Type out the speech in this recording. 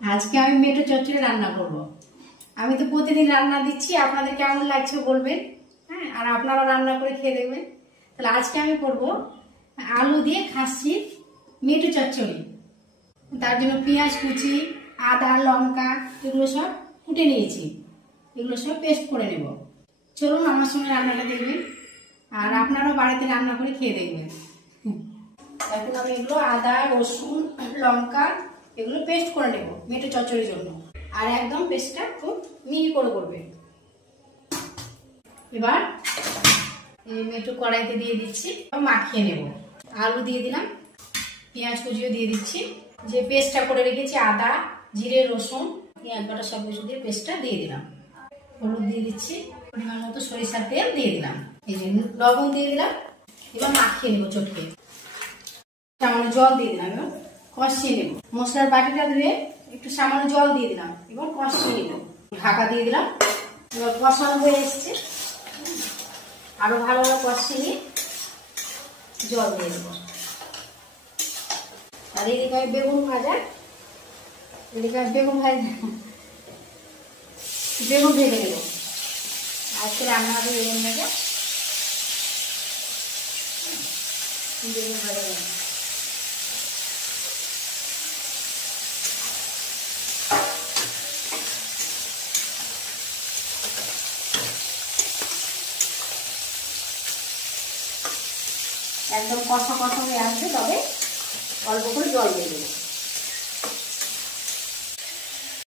আজকে আমি মেটে চচ্চড়ি রান্না করব। আমি তো প্রতিদিন রান্না দিচ্ছি, আপনাদের কেমন লাগছে বলবেন। হ্যাঁ, আর আপনারা রান্না করে খেয়ে দেখবেন। তাহলে আজকে আমি করব আলু দিয়ে খাসি মেটে চচ্চড়ি। তার জন্য পেঁয়াজ কুচি, আদা, লঙ্কা এগুলো সব কুটে নিয়েছি, এগুলো সব পেস্ট করে নেব। চলুন আমার সঙ্গে রান্নাটা দেখবেন, আর আপনারাও বাড়িতে রান্না করে খেয়ে দেখবেন। এখন আমি এগুলো আদা, রসুন, লঙ্কা এগুলো পেস্ট করে নেব মেটে চচ্চড়ির জন্য। আর একদম পেস্টটা খুব মিহি করে করবে। এবার এই মেটে কড়াইতে দিয়ে দিচ্ছি, মাখিয়ে নেব। আলু দিয়ে দিলাম, পেঁয়াজ কুচিও দিয়ে দিচ্ছি, যে পেস্টটা করে রেখেছি আদা, জিরে, রসুন, পেঁয়াজ বাটা সব কিছু দিয়ে পেস্টটা দিয়ে দিলাম। হলুদ দিয়ে দিচ্ছি, পরিমাণ মতো সরিষার তেল দিয়ে দিলাম, এই যে লবণ দিয়ে দিলাম। এবার মাখিয়ে নেব চটকে। সামান্য জল দিয়ে দিলাম, এবার কষিয়ে নেব। মশলার বাটিটা ধুয়ে একটু সামান্য জল দিয়ে দিলাম, এবার কষিয়ে নেব। ঢাকা দিয়ে দিলাম। এবার কষানো হয়ে এসছে, আরো ভালোভাবে কষিয়ে নিয়ে জল দিয়ে দেবো। আর এদিকে বেগুন ভাজা, এদিকে বেগুন ভেজে নেব। আজকে রান্না হবে বেগুন ভাজা, বেগুন ভাজা নেব। একদম কষা কষা হয়ে আসবে, তবে অল্প করে জল দিয়ে দেবো।